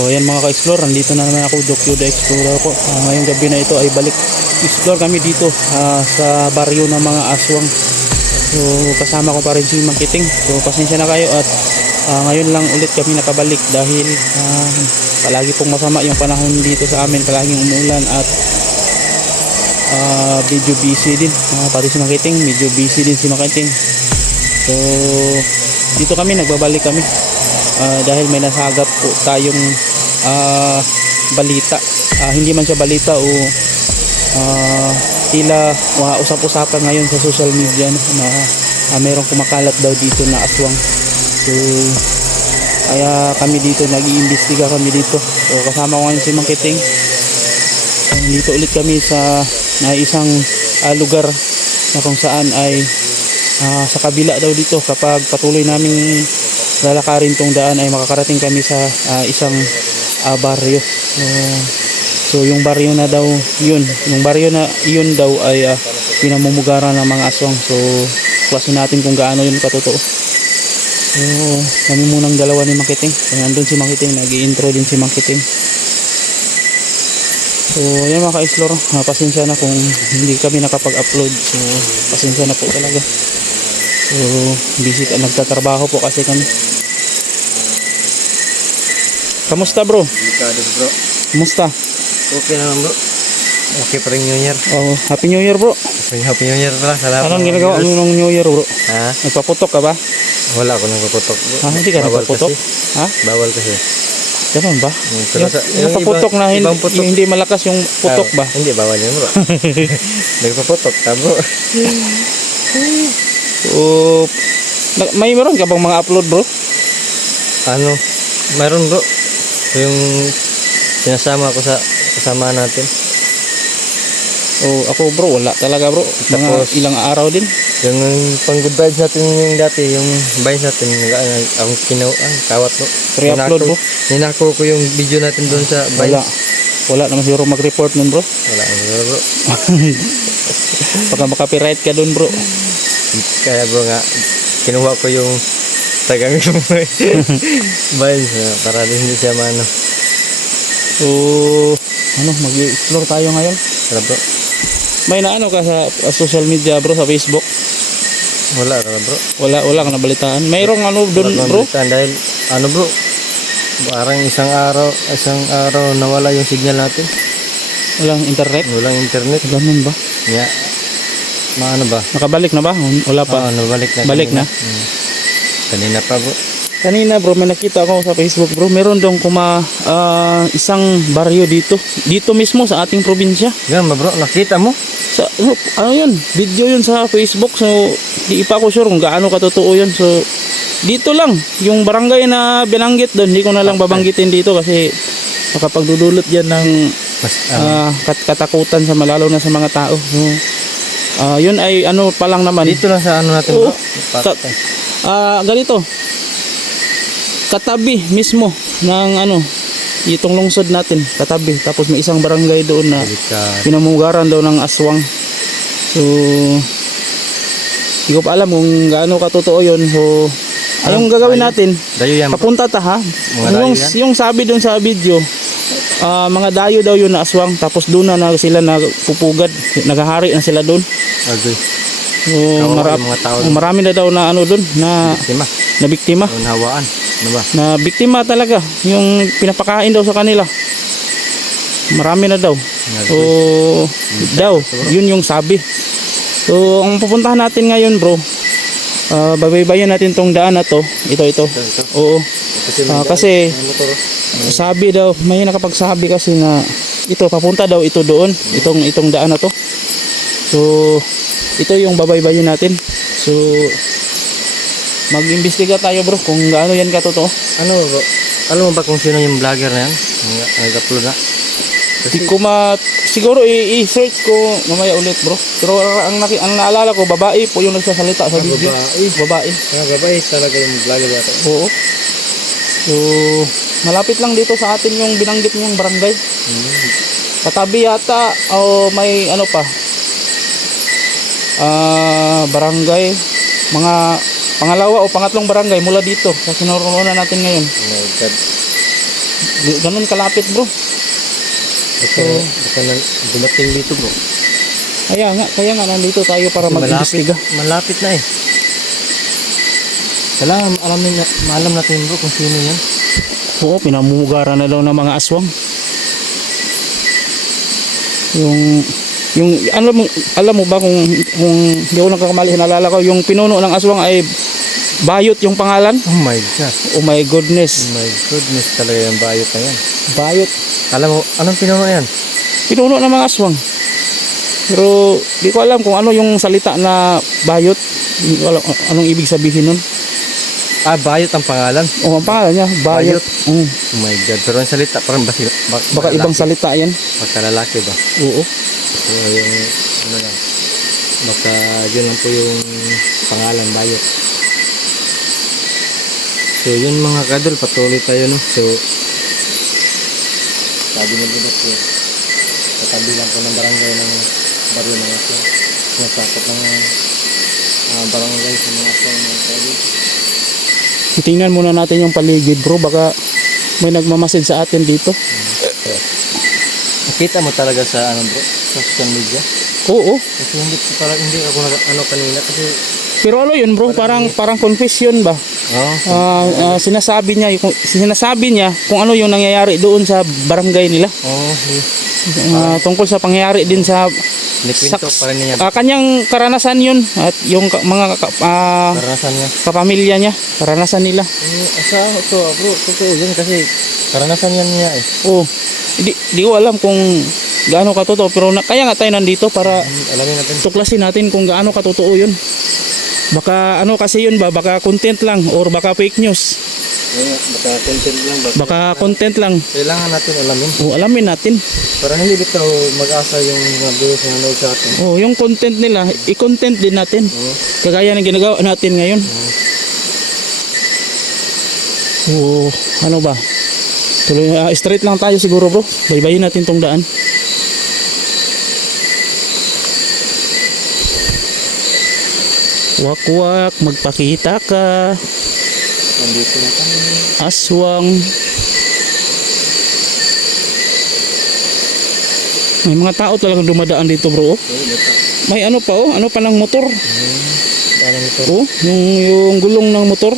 So ayan mga ka-explore, nandito na naman ako, Dokyo the Explorer ko. Ah, ngayong gabi na ito ay balik explore kami dito ah, sa baryo ng mga aswang. So kasama ko pa rin si Makiting. So pasensya na kayo at ah, ngayon lang ulit kami nakabalik dahil ah, palagi pong masama yung panahon dito sa amin, palaging umulan at ah, medyo busy din. Ah, pati si Makiting, medyo busy din si Makiting. So dito kami, nagbabalik kami. Ah, dahil may nasagap po tayong ah, balita. Ah, hindi man siya balita o ah, tila uh, usap-usapan ngayon sa social media no, na ah, mayroong kumakalat daw dito na aswang. So kaya kami dito nag-iimbestiga kami dito. So kasama ko ngayon si Mang dito ulit kami sa na isang ah, lugar na kung saan ay ah, sa kabila daw dito kapag patuloy naming lalakarin tong daan ay makakarating kami sa ah, isang ah, baryo. So, so yung baryo na daw yun, yung baryo na yun daw ay ah, pinamumugaran ng mga aswang. So klasin natin kung gaano yun katotoo. So kami munang dalawa ni Makiting. Nandun si Makiting, nag intro din si Makiting. So yan mga ka-explore, ah, pasensya na kung hindi kami nakapag-upload. So pasensya na po talaga. So busy nagtatrabaho po kasi kami. Kamusta bro? Delikado bro. Kamusta? Okay naman bro. Okay pa rin New Year. Oh, Happy New Year bro. Happy, happy New Year pala. Salamat. Anong ginagawa mo nung New Year bro? Ha? Nagpaputok ka ba? Wala ako nang paputok bro. Ah, hindi ka Bawal nagpaputok? kasi. Ha? Bawal kasi. Ganun ba? Hmm, pero Yung, sa- yung yung paputok iba- na hindi, putok. yung hindi malakas yung putok Ah, ba? Hindi, bawal yun bro. Nagpaputok ka bro. O, na- may meron ka bang mga upload bro? Ano? Mayroon bro. Yung sinasama ko sa kasama natin. O ako bro, wala talaga bro. Mga Tapos- ilang araw din. Yung pang good vibes natin yung dati, yung vibes natin, yung, ang, kinaw, ang kawat mo. Re-upload mo? Ninako ko yung video natin doon sa Wala. vibes. Wala naman siguro mag-report nun bro. Wala, wala bro. Baka makapiright ka dun bro. Kaya bro nga, kinuha ko yung tagang yung vibes na para din hindi siya mano. So, ano, mag-explore tayo ngayon. Wala bro. May naano ka sa uh, social media bro, sa Facebook? Wala, wala bro. Wala, wala ka nabalitaan. Mayroong ano Wala bro? dahil, ano bro, parang isang araw, isang araw nawala yung signal natin. Walang internet? Walang internet. Ganun ba? Nga, maano ba? Nakabalik na ba? Wala pa. Oo, nabalik na. Balik kanina. na? Hmm. Kanina pa bro. Kanina bro, may nakita ako sa Facebook bro, meron dong kuma ah, isang baryo dito. Dito mismo sa ating probinsya. Gama bro, nakita mo? Sa ano, ano yun? Video yun sa Facebook. So, di pa ako sure kung gaano katotoo yun. So, dito lang, yung barangay na binanggit doon, hindi ko na lang babanggitin dito kasi makapagdudulot yan ng kat- katakutan sa malalo na sa mga tao. So, ah, yun ay ano pa lang naman. dito lang sa ano natin Oo. bro. Sa, ah, ganito. Katabi mismo ng ano, itong lungsod natin, katabi. Tapos may isang barangay doon na pinamugaran daw ng aswang. So, hindi ko pa alam kung gaano katotoo yun. So, anong gagawin natin? Dayo yan. Papunta ta ha? Mga yung, yung sabi doon sa video, ah, mga dayo daw yun na aswang. Tapos doon na, na sila nagpupugad. Naghahari na sila doon. Agoy. So, Kawawa mara- mga tao. marami na daw na ano doon na Biktima. na biktima. Yung hawaan. Ano ba? na biktima talaga yung pinapakain daw sa kanila. Marami na daw. So daw yun yung sabi. So ang pupuntahan natin ngayon bro uh, babaybayan natin tong daan na to. Ito ito. Oo. Kasi Ah, kasi sabi daw may nakapagsabi kasi na ito papunta daw ito doon itong itong daan na to. So ito yung babaybayin natin so mag-imbestiga tayo bro kung gaano yan katotoo ano bro? Alam mo ba kung sino yung vlogger na yan? Ang- Ang upload na? Di ko ma siguro i-search ko mamaya ulit bro pero ang naki, ang naalala ko babae po yung nagsasalita sa video babae. babae Mga gabay talaga yung vlogger yata. oo so malapit lang dito sa atin yung binanggit niyang barangay Katabi yata o may ano pa ah barangay mga pangalawa o pangatlong barangay mula dito sa kinaroroonan natin ngayon Oh Ganun kalapit bro. Baka, baka na, dumating dito bro. Kaya nga, kaya nga nandito tayo para mag-imbestiga. malapit na eh. Kailangan alamin na, maalam natin bro kung sino yan. Oo, pinamumugaran na daw ng mga aswang. Yung yung alam mo alam mo ba kung kung hindi ako nagkakamali naalala ko yung pinuno ng aswang ay Bayot yung pangalan. Oh my God. Oh my Oh goodness. my goodness talaga yung bayot na yan. Bayot. Alam mo, anong pinuno yan? Pinuno ng mga aswang. Pero di ko alam kung ano yung salita na bayot. Hindi ko alam anong ibig sabihin nun. Ah, bayot ang pangalan. O ang pangalan niya, bayot. Bayot. Mm. Oh my God. Pero ang salita, parang basi, bak, Baka ibang salita yan. Baka lalaki ba? Oo. So, yung, ano lang. Baka yun lang po yung pangalan, bayot. So, yun mga kadol, patuloy tayo, no? So, sabi ni Budak po, katabi lang po ng barangay ng baryo ng aso. Nasakot ng uh, barangay sa mga aso ng mga kadol. Tingnan muna natin yung paligid bro. Baka may nagmamasid sa atin dito. Nakita mo talaga sa ano bro, social media. Oo. Kasi hindi ko para hindi ako nag ano kanina kasi Pero ano yun bro? Parang parang confession ba? oh, Ah, ah, sinasabi niya yung sinasabi niya kung ano yung nangyayari doon sa barangay nila. oh, Ah, tungkol sa pangyayari din sa nikwento Saks. pa rin niya ah, kanyang karanasan yun at yung ka- mga ka- ah, karanasan niya. kapamilya niya, karanasan nila. Eh, asa ito bro, totoo yun kasi karanasan yan niya eh. Oh, di, di ko alam kung gaano katotoo pero na, kaya nga tayo nandito para Hmm, Alamin natin. tuklasin natin kung gaano katotoo yun. Baka ano kasi yun ba, baka content lang or baka fake news. Baka content lang ba? Baka content lang. Kailangan natin alamin. O alamin natin. Para hindi bitaw mag-asa yung mga viewers na nanood sa atin. Oh, yung content nila, i-content din natin. Oh, Kagaya ng ginagawa natin ngayon. Oo, ano ba? Tuloy, ah, straight lang tayo siguro bro. Baybayin natin tong daan. Wakwak, magpakita ka. nandito na kami. Aswang. May mga tao talagang dumadaan dito bro. oh. May ano pa oh, ano pa ng motor. Parang ito. Oh, yung, yung gulong ng motor.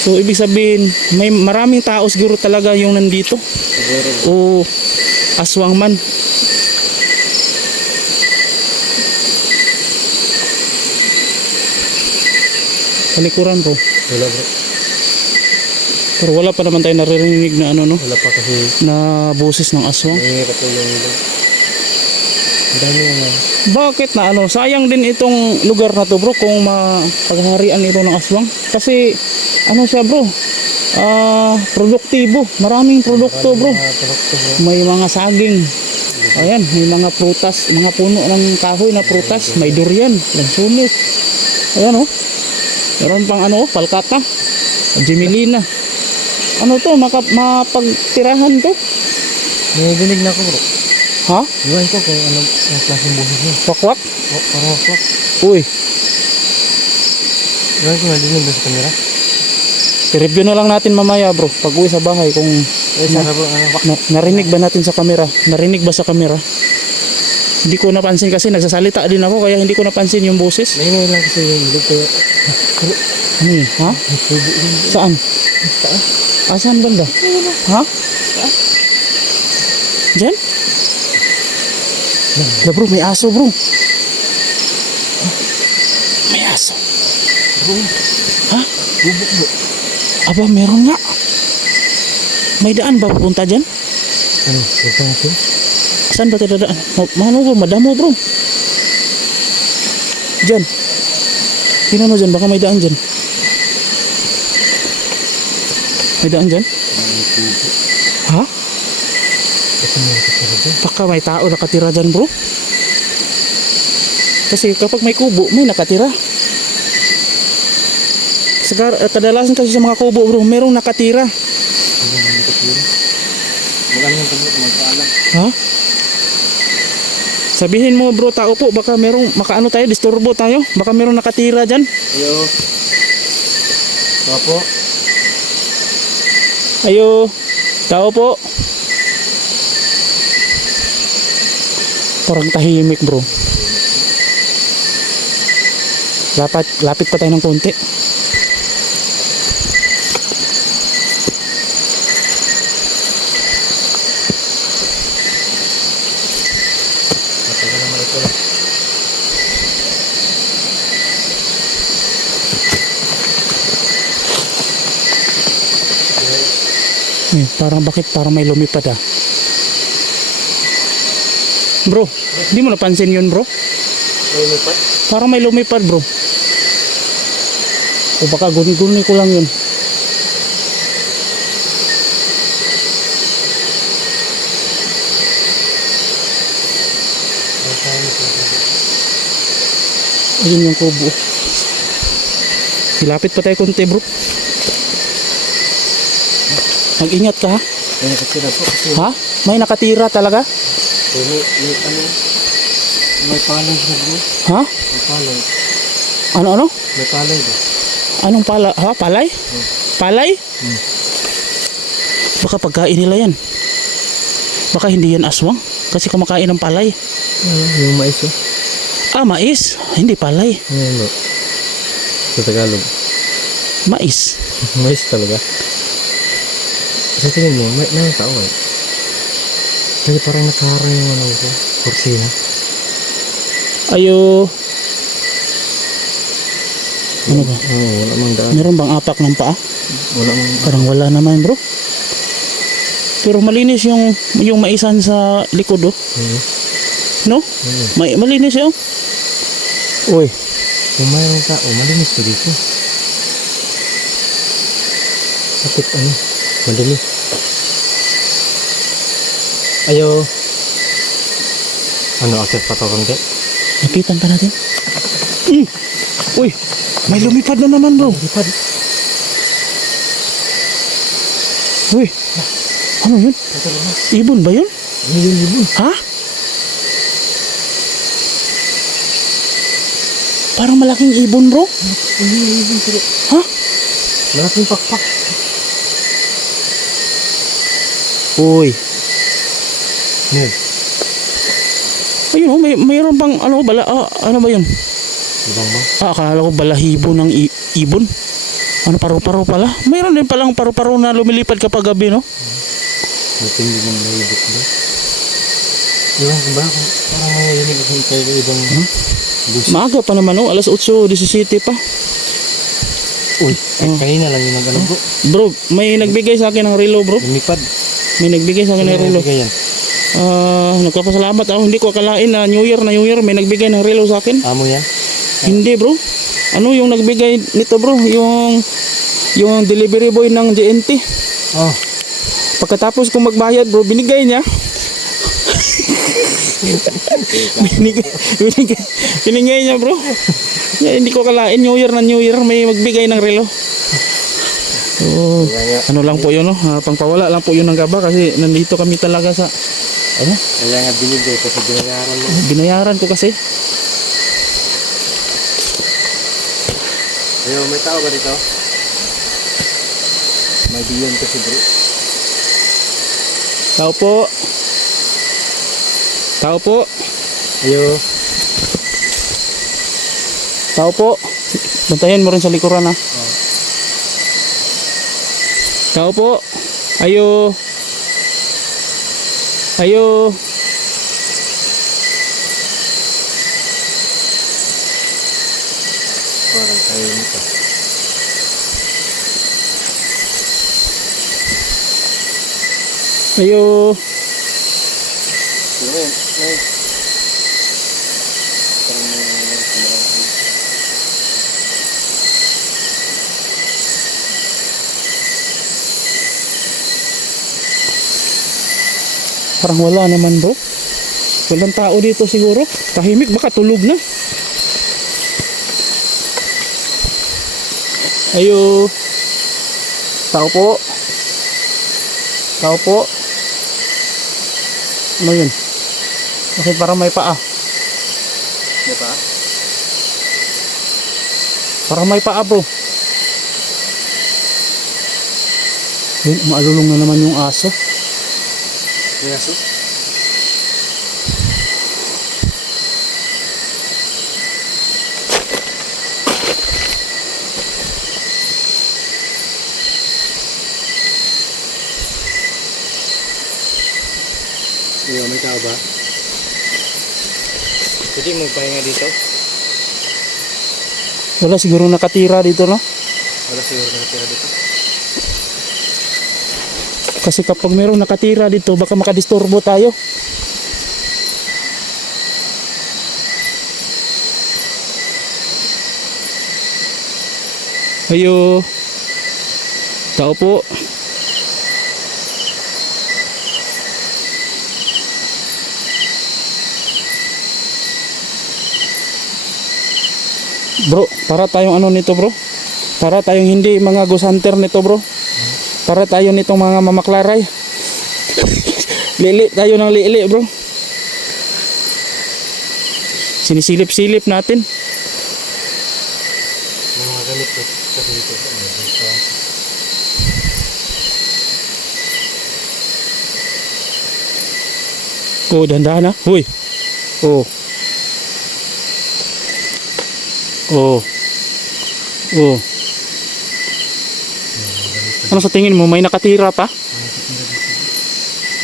So, ibig sabihin, may maraming tao siguro talaga yung nandito. Siguro. O aswang man. Palikuran ko. Wala bro. Pero wala pa naman tayo naririnig na ano no, Wala pa kasi na boses ng aswang. yung ilog. Ang dami uh, Bakit na ano? Sayang din itong lugar na to bro kung mapagharian ito ng aswang. Kasi ano siya bro? Ah, produktibo. Maraming produkto bro. produkto bro. May mga saging. Ayan, may mga prutas, mga puno ng kahoy na prutas. May durian, lansunis. Ayan oh. Meron pang ano, palkata. Jimilina. Ano to? Maka, mapagtirahan to? May dinig na ako bro. Ha? Iwan ko kung ano ang klaseng buhay niya. Wakwak? Oh, parang ako. Uy, Iwan ko nadinig ba sa camera? i-review na lang natin mamaya bro. Pag uwi sa bahay kung Eh, sana bro, ano, wak. Na, narinig ba natin sa kamera? Narinig ba sa kamera? Hindi ko napansin kasi nagsasalita din ako kaya hindi ko napansin yung boses. Maingay lang kasi yung ilog kaya. Yun? Ha? Saan? Ah, saan banda? Ha? Diyan? Ya bro, may aso bro. May aso. Ha? Aba, meron nga. May daan ba pupunta dyan? Ano, punta natin? Saan ba tayo dadaan? Ma- Mano bro, madamo bro. Diyan. Tingnan mo dyan, baka may daan dyan. May daan dyan? Ha? Baka may tao nakatira dyan bro. Kasi kapag may kubo, may nakatira. Sagar, eh, kadalasan kasi sa mga kubo bro, merong nakatira. Magano yung tablet, magpaalam. Ha? Sabihin mo bro, tao po, baka merong, makaano tayo, disturbo tayo, baka merong nakatira dyan. Ayo. Mga po. Ayo, Tao po. Parang tahimik bro. Lapit, lapit pa tayo ng konti. Parang bakit parang may lumipad ah. Bro, hindi mo napansin yun bro? Lupat? Parang may lumipad bro. O baka guni-guni ko lang yun. Ayun yung kubo. Ilapit pa tayo konti bro. Mag-ingat ka. May nakatira po kasi Ha? May nakatira talaga? may, may, ano, may palay siya bro. Ha? May palay. Ano ano? May palay ba? Anong pala? Ha? Palay? Palay? Baka pagkain nila yan. Baka hindi yan aswang. Kasi kumakain ng palay. yung mais oh. Ah, mais. Hindi palay. Ano? Sa Tagalog. Mais. mais talaga. Tingin mo, may, may tao eh. Kasi parang nakaharang yung ano ko. Kursina. Ayo. Ano ba? Oo, oh, wala mang daan. Meron bang apak ng paa? Wala mang Parang wala naman bro. Pero malinis yung yung maisan sa likod oh. Oo. No? Oo. May, malinis yun. Uy. Kung mayroong tao, malinis ko dito. Bakit ano? Madali. Ayo. Ano, akit pa to konti? Napitan pa natin. Mm. Uy. May lumipad na naman bro. Lipad. Uy. Ano yun? Ibon ba yun? Ano yun, yun? Ha? Parang malaking ibon bro. Ano yun, yun, pero... Ha? Malaking pakpak. Uy. Yun? Ayun oh, may mayroon pang ano bala ah, ano ba yun? Ibang ba? Ah, akala ko balahibo ng i- ibon. Ano paro-paro pala? Mayroon din palang paro-paro na lumilipad kapag gabi no? Matindi ng nahibot ba? Iwan ko ba? Kung Parang nangyayari ako kayo ibang... Bus. Maaga pa naman oh, alas 8:17 pa. Uy, Oh. kanina lang yung nag-ano bro. Bro, may nagbigay sa akin ng relo bro. Lumipad. May nagbigay sa akin ng relo. Yan. Ah, nagpapasalamat ako. Hindi ko akalain na New Year na New Year may nagbigay ng relo sa akin. Amo yan? Hindi bro. Ano yung nagbigay nito bro? Yung yung delivery boy ng JNT. Oh. Pagkatapos kong magbayad bro, binigay niya. binigay, binigay, binigay niya bro. Yeah, hindi ko akalain New Year na New Year may magbigay ng relo. Oh, ano lang po yun no? Ah, pangpawala lang po yun ng gaba kasi nandito kami talaga sa ano? Kaya nga binigay kasi binayaran mo. Binayaran ko kasi. Ayo, may tao ba dito? May diyan kasi bro. Tao po. Tao po. Ayo. Tao po. Bantayan mo rin sa likuran ha. Tao po. Ayo. Ayo. Parang tayo nito. Ayo. Sino yun? May... Parang may... Parang wala naman bro. Walang tao dito siguro. Tahimik baka tulog na. Ayo. Tao po. Tao po. Ano yun? Bakit parang may paa? May pa? Parang may paa bro. Yun, maalulong na naman yung aso. May aso? Iyo, may tao ba? Pwede magpahinga dito? Wala siguro nakatira dito, no? Wala siguro nakatira dito. Kasi kapag mayroong nakatira dito, baka makadisturbo tayo. Ayo. Tao po. Bro, para tayong ano nito, bro? Para tayong hindi mga ghost hunter nito, bro. Para tayo nitong mga mamaklaray. lili tayo ng lili, bro. Sinisilip-silip natin. Mga kasi dito. Ano, dito. Oh, dahan-dahan ha. Huy. Oh. Oh. Oh. Ano sa tingin mo? May nakatira pa?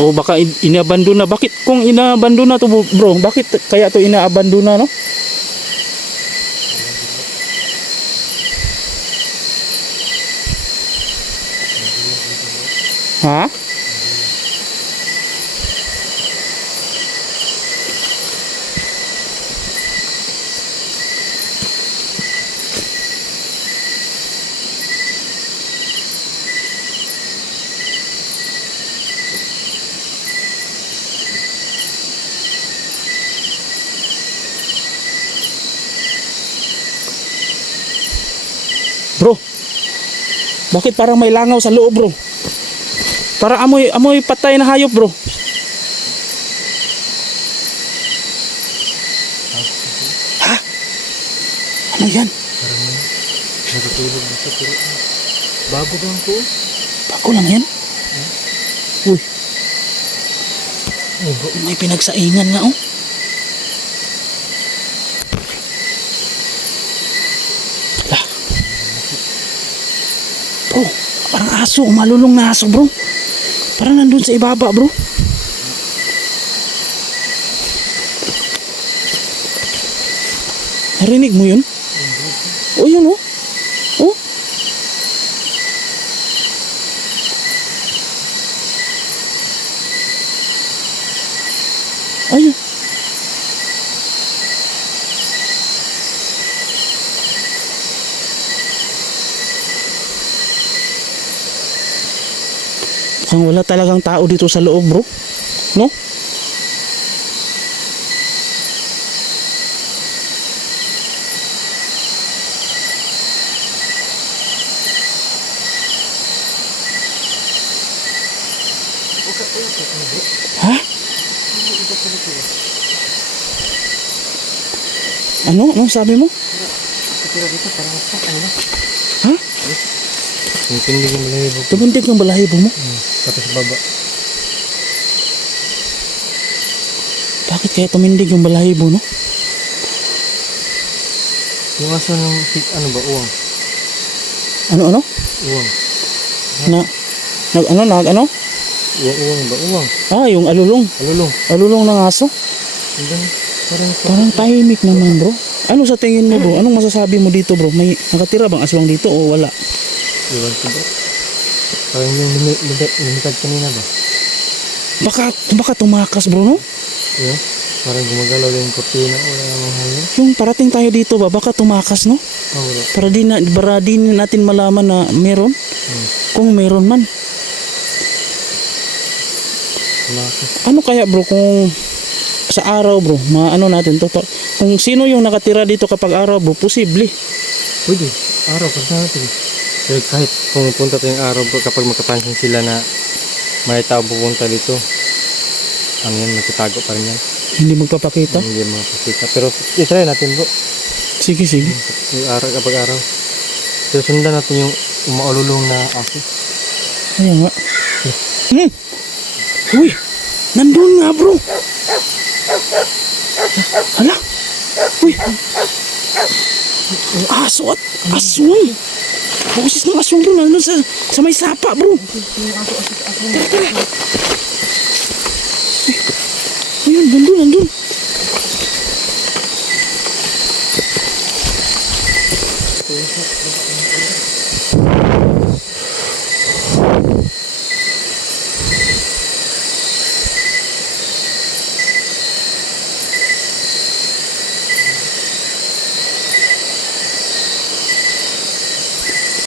O baka in- inabandon na. Bakit kung inabandon na to bro? Bakit kaya to inaabandon na no? Ha? Bro. Bakit parang may langaw sa loob, bro? Parang amoy amoy patay na hayop, bro. Ha? Ano yan? Parang natutulog dito pero bago ba ako? Bago lang yan. Uy, Oo. may pinagsaingan nga, oh. Bro, parang aso. Malulong na aso, bro. Parang nandun sa ibaba, bro. Narinig mo yun? Oh, yun. Oh. Ayun. Mukhang wala talagang tao dito sa loob, bro. No? Ha? Ano? Anong sabi mo? Ha? Yung yung. Tumuntik ng balahibo mo? Hmm. Pati sa baba. Bakit kaya tumindig yung balahibo, no? Yung aso ng ano ba? Uwang. Ano, ano? Uwang. Na, nag, ano, nag, ano? Uwang, uwang ba? Uwang. Ah, yung alulong. Alulong. Alulong ng aso. Ang ganda. Parang Parang tahimik naman, bro. Ano sa tingin mo, bro? Anong masasabi mo dito, bro? May nakatira bang aswang dito o wala? Iwan ko ba? Parang yung lumi- lumi- lumipad kanina ba? Baka, baka tumakas, bro, no? Yun. Parang gumagalaw yung kortina. Wala namang hangin. Yung parating tayo dito ba, baka tumakas, no? Ah, wala. Para di, na, para di natin malaman na meron. Hmm. Kung meron man. Tumakas. Ano kaya, bro, kung sa araw, bro, maano natin to? Kung sino yung nakatira dito kapag araw, bro, posible. Pwede. Araw pa natin. Pero kahit pumupunta tayong araw bro, kapag makapansin sila na may tao pupunta dito, ang yan, magtatago pa rin yan. Hindi magpapakita. Hindi makakita. Pero itry natin bro. Sige, sige. Yung araw kapag araw. Pero sundan natin yung umaululong na aso. Ayan nga. Hmm. Uy, nandun nga bro. Hala. Uy. Aso at aswang. Boses ng aswang bro, nandun sa, sa may sapa bro. Tara, tara. Ayun, nandun, nandun.